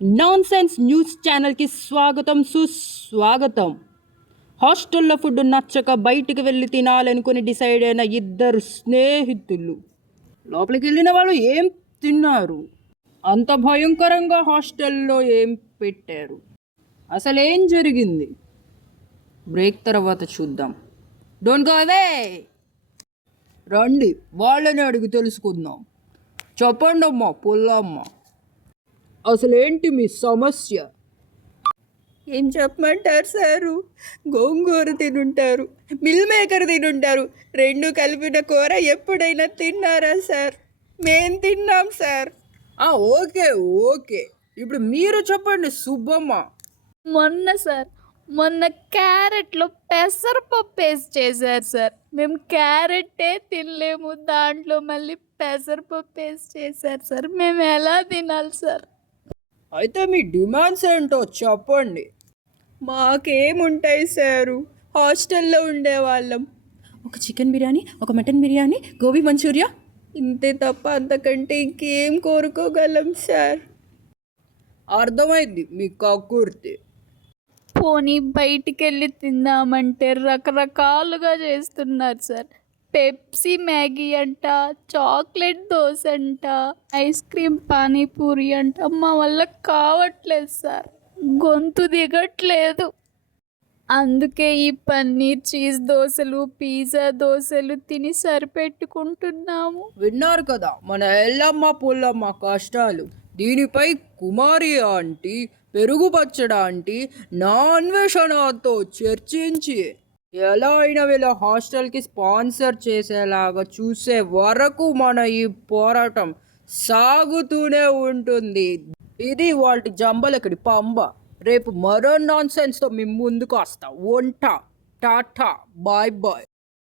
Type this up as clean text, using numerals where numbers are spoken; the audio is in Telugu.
నాన్ సెన్స్ న్యూస్ ఛానల్కి స్వాగతం సుస్వాగతం. హాస్టల్లో ఫుడ్ నచ్చక బయటికి వెళ్ళి తినాలనుకుని డిసైడ్ అయిన ఇద్దరు స్నేహితులు లోపలికి వెళ్ళిన వాళ్ళు ఏం తిన్నారు, అంత భయంకరంగా హాస్టల్లో ఏం పెట్టారు, అసలు ఏం జరిగింది బ్రేక్ తర్వాత చూద్దాం. Don't go away. రండి వాళ్ళని అడిగి తెలుసుకుందాం. చెప్పండి అమ్మా పుల్లమ్మ, అసలేంటి మీ సమస్య? ఏం చెప్పమంటారు సారు? గోంగూర తినుంటారు, మిల్ మేకర్ తినుంటారు, రెండు కలిపిన కూర ఎప్పుడైనా తిన్నారా సార్? మేం తిన్నాం సార్. ఓకే ఓకే, ఇప్పుడు మీరు చెప్పండి సుబ్బమ్మ. మొన్న క్యారెట్లో పెసరపప్పు వేసి చేశారు సార్. మేము క్యారెట్టే తినలేము, దాంట్లో మళ్ళీ పెసరపప్పు వేసి చేశారు సార్. మేము ఎలా తినాలి సార్? అయితే మీ డిమాండ్స్ ఏంటో చెప్పండి. మాకేముంటాయి సారు, హాస్టల్లో ఉండేవాళ్ళం. ఒక చికెన్ బిర్యానీ, ఒక మటన్ బిర్యానీ, గోబీ మంచూరియా, ఇంతే తప్ప అంతకంటే ఇంకేం కోరుకోగలం సార్? అర్థమైంది మీ కక్కుర్తి. పోనీ బయటికి వెళ్ళి తిందామంటే రకరకాలుగా చేస్తున్నారు సార్. పెప్సీ మ్యాగీ అంట, చాక్లెట్ దోశ అంట, ఐస్ క్రీమ్ పానీపూరి అంట. మా వల్ల కావట్లేదు సార్, గొంతు దిగట్లేదు. అందుకే ఈ పన్నీర్ చీజ్ దోశలు, పిజ్జా దోశలు తిని సరిపెట్టుకుంటున్నాము. విన్నారు కదా మన ఎల్లమ్మ పుల్లమ్మ కష్టాలు. దీనిపై కుమారి ఆంటీ, పెరుగు పచ్చడి ఆంటీ నా అన్వేషణతో చర్చించి ఎలా అయినా వీళ్ళ హాస్టల్కి స్పాన్సర్ చేసేలాగా చూసే వరకు మన ఈ పోరాటం సాగుతూనే ఉంటుంది. ఇది వాళ్ళ జంబలకడి పంబ. రేపు మరో నాన్ సెన్స్తో మీ ముందుకు వస్తా. వంట టాటా బాయ్ బాయ్.